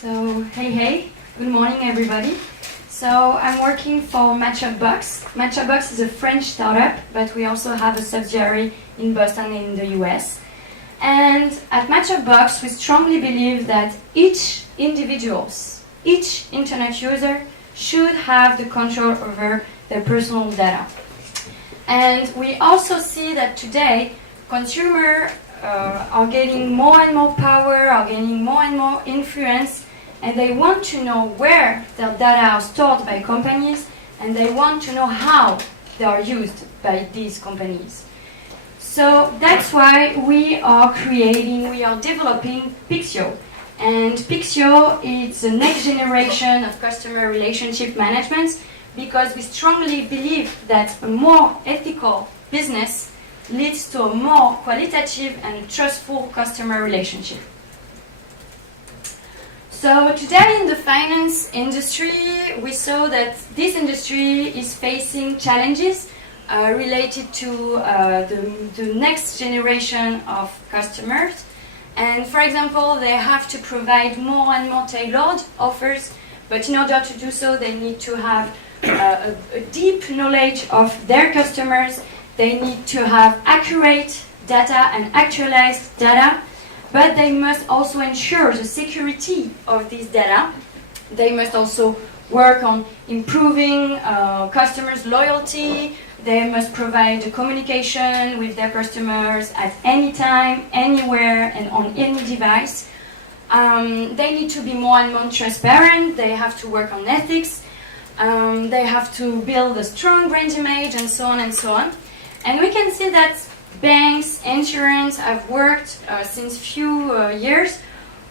So, hey, good morning everybody. So, I'm working for Matchupbox. Matchupbox is a French startup, but we also have a subsidiary in Boston in the US. And at Matchupbox, we strongly believe that each internet user should have the control over their personal data. And we also see that today, consumers are getting more and more power, are gaining more and more influence, and they want to know where their data are stored by companies, and they want to know how they are used by these companies. So that's why we are developing Pixio. And Pixio is the next generation of customer relationship management, because we strongly believe that a more ethical business leads to a more qualitative and trustful customer relationship. So today in the finance industry, we saw that this industry is facing challenges related to the next generation of customers. And for example, they have to provide more and more tailored offers, but in order to do so, they need to have a deep knowledge of their customers. They need to have accurate data and actualized data, but they must also ensure the security of this data. They must also work on improving customers' loyalty. They must provide communication with their customers at any time, anywhere, and on any device. They need to be more and more transparent. They have to work on ethics. They have to build a strong brand image, and so on and so on. And we can see that banks, insurance have worked since few years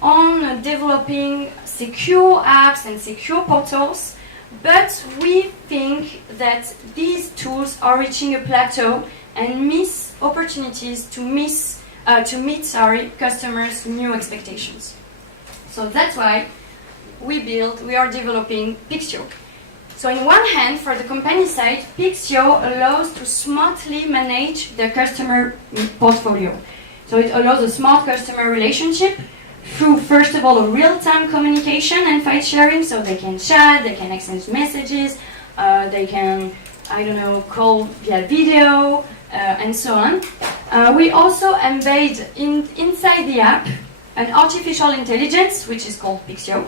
on developing secure apps and secure portals, but we think that these tools are reaching a plateau and miss opportunities to meet customers' new expectations. So that's why we are developing Pixio. So on one hand, for the company side, Pixio allows to smartly manage their customer portfolio. So it allows a smart customer relationship through, first of all, a real-time communication and file sharing, so they can chat, they can exchange messages, they can, call via video, and so on. We also embed inside the app an artificial intelligence, which is called Pixio.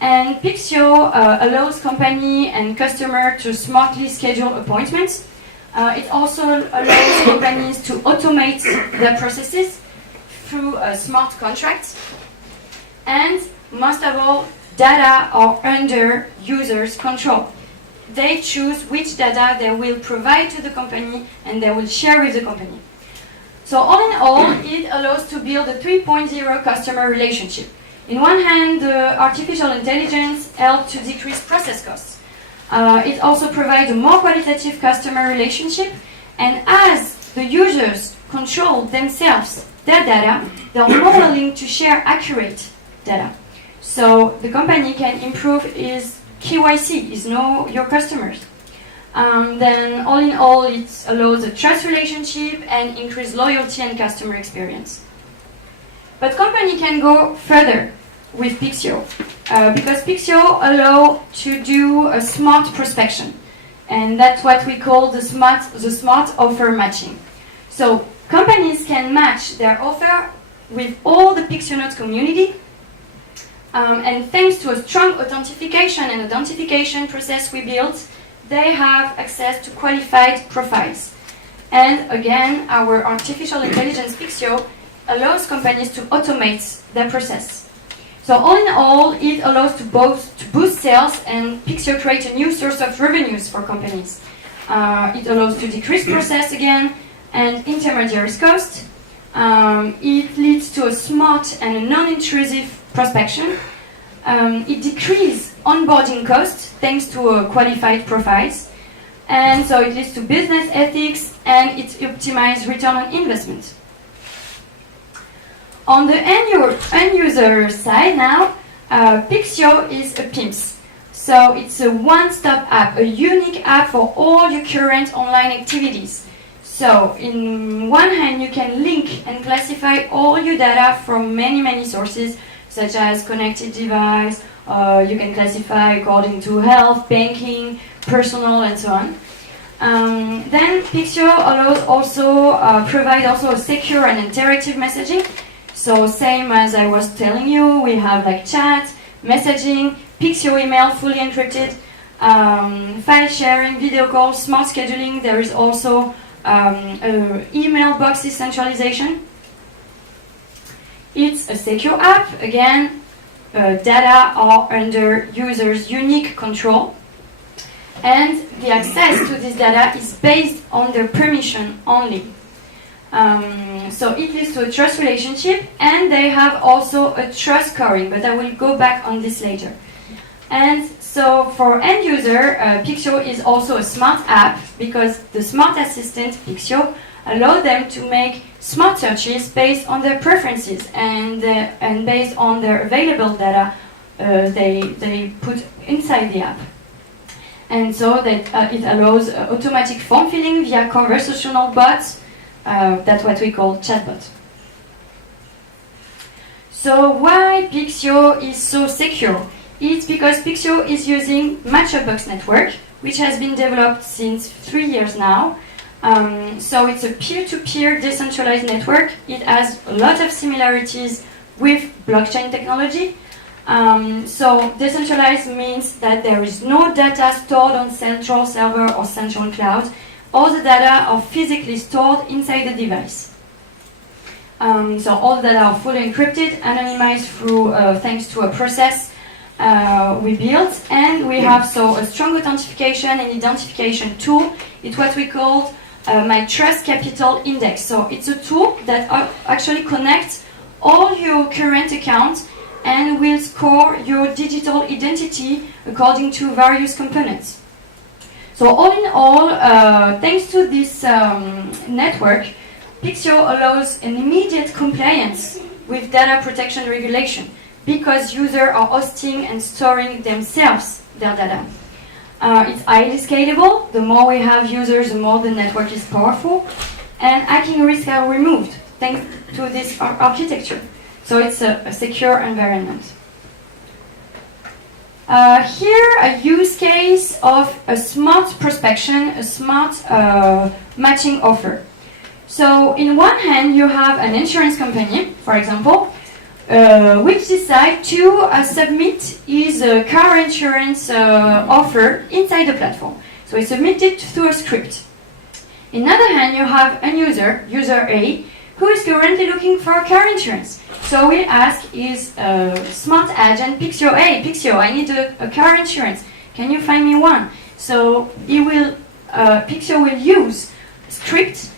And Pixio allows company and customer to smartly schedule appointments. It also allows companies to automate their processes through smart contracts. And most of all, data are under users' control. They choose which data they will provide to the company and they will share with the company. So all in all, it allows to build a 3.0 customer relationship. In one hand, the artificial intelligence helps to decrease process costs. It also provides a more qualitative customer relationship, and as the users control themselves their data, they are more willing to share accurate data. So the company can improve its KYC, is know your customers. Then all in all, it allows a trust relationship and increase loyalty and customer experience. But company can go further with Pixio because Pixio allows to do a smart prospection, and that's what we call the smart offer matching. So companies can match their offer with all the Pixionaut community, and thanks to a strong authentication and identification process we built, they have access to qualified profiles. And again, our artificial intelligence Pixio allows companies to automate their process. So all in all, it allows to boost sales, and Pixio creates a new source of revenues for companies. It allows to decrease process again and intermediaries cost. It leads to a smart and a non-intrusive prospection. It decreases onboarding costs thanks to qualified profiles. And so it leads to business ethics, and it optimizes return on investment. On the end user side now, Pixio is a PIMS. So it's a one-stop app, a unique app for all your current online activities. So in one hand, you can link and classify all your data from many sources, such as connected device. You can classify according to health, banking, personal, and so on. Then Pixio provide also a secure and interactive messaging. So same as I was telling you, we have like chat, messaging, Pixio email fully encrypted, file sharing, video calls, smart scheduling. There is also email boxes centralization. It's a secure app. Again, data are under users' unique control. And the access to this data is based on their permission only. So it leads to a trust relationship, and they have also a trust scoring, but I will go back on this later. And so for end user, Pixio is also a smart app because the smart assistant Pixio allows them to make smart searches based on their preferences and based on their available data they put inside the app. And so that it allows automatic form filling via conversational bots. That's what we call chatbot. So why Pixio is so secure? It's because Pixio is using Matchbox network, which has been developed since 3 years now. So it's a peer-to-peer decentralized network. It has a lot of similarities with blockchain technology. So decentralized means that there is no data stored on central server or central cloud. All the data are physically stored inside the device. So all the data are fully encrypted, anonymized through thanks to a process we built, and we have so a strong authentication and identification tool. It's what we call My Trust Capital Index. So it's a tool that actually connects all your current accounts and will score your digital identity according to various components. So all in all, thanks to this network, Pixio allows an immediate compliance with data protection regulation because users are hosting and storing themselves their data. It's highly scalable. The more we have users, the more the network is powerful. And hacking risks are removed thanks to this architecture. So it's a secure environment. Here, a use case of a smart prospection, a smart matching offer. So, in one hand, you have an insurance company, for example, which decide to submit his car insurance offer inside the platform. So, he submits it through a script. In the other hand, you have a user A, who is currently looking for car insurance. So we ask his smart agent, Pixio, hey, Pixio, I need a car insurance. Can you find me one? So Pixio will use script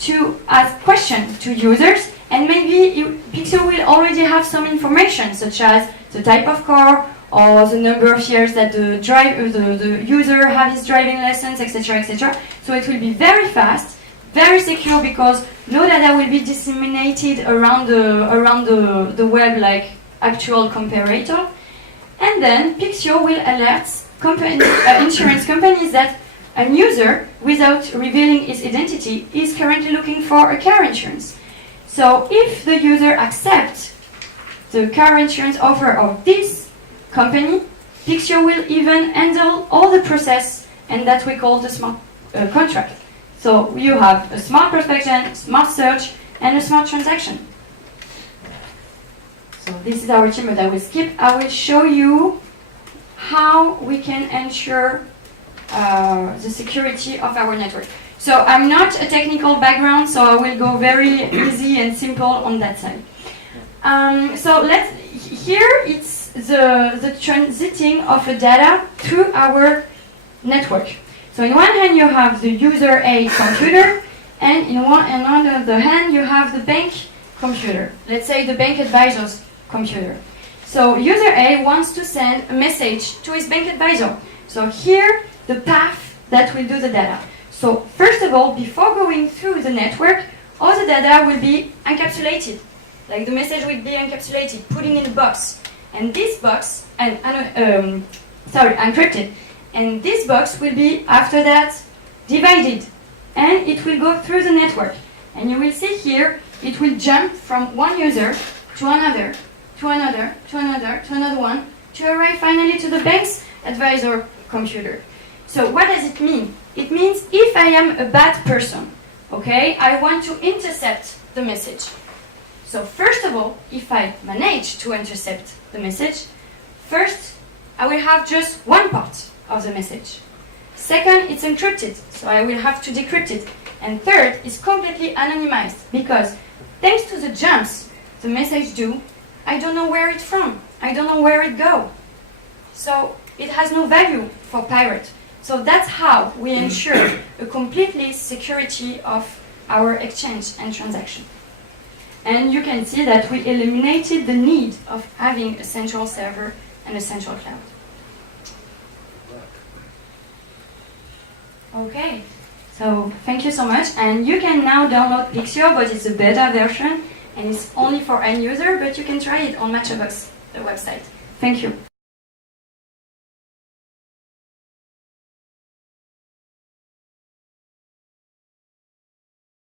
to ask questions to users, and maybe Pixio will already have some information, such as the type of car, or the number of years that the user have his driving license, etc., etc. So it will be very fast, very secure, because no data will be disseminated around the web like actual comparator. And then Pixio will alert insurance companies that a user, without revealing his identity, is currently looking for a car insurance. So if the user accepts the car insurance offer of this company, Pixio will even handle all the process, and that we call the smart contract. So you have a smart prospection, smart search, and a smart transaction. So this is our team, but I will skip. I will show you how we can ensure the security of our network. So I'm not a technical background, so I will go very easy and simple on that side. Here it's the transiting of the data through our network. So in one hand you have the user A computer, and on the other hand you have the bank computer. Let's say the bank advisor's computer. So user A wants to send a message to his bank advisor. So here the path that will do the data. So first of all, before going through the network, all the data will be encapsulated. Like the message will be encapsulated, putting in a box. And this box, encrypted. And this box will be, after that, divided. And it will go through the network. And you will see here, it will jump from one user to another, to another, to another, to another one, to arrive finally to the bank's advisor computer. So what does it mean? It means if I am a bad person, okay, I want to intercept the message. So first of all, if I manage to intercept the message, first I will have just one part of the message. Second, it's encrypted, so I will have to decrypt it. And third, it's completely anonymized, because thanks to the jumps the message do, I don't know where it's from. I don't know where it goes. So it has no value for pirate. So that's how we ensure a completely security of our exchange and transaction. And you can see that we eliminated the need of having a central server and a central cloud. Okay, so thank you so much. And you can now download Pixio, but it's a beta version and it's only for end user, but you can try it on Matchabox, the website. Thank you.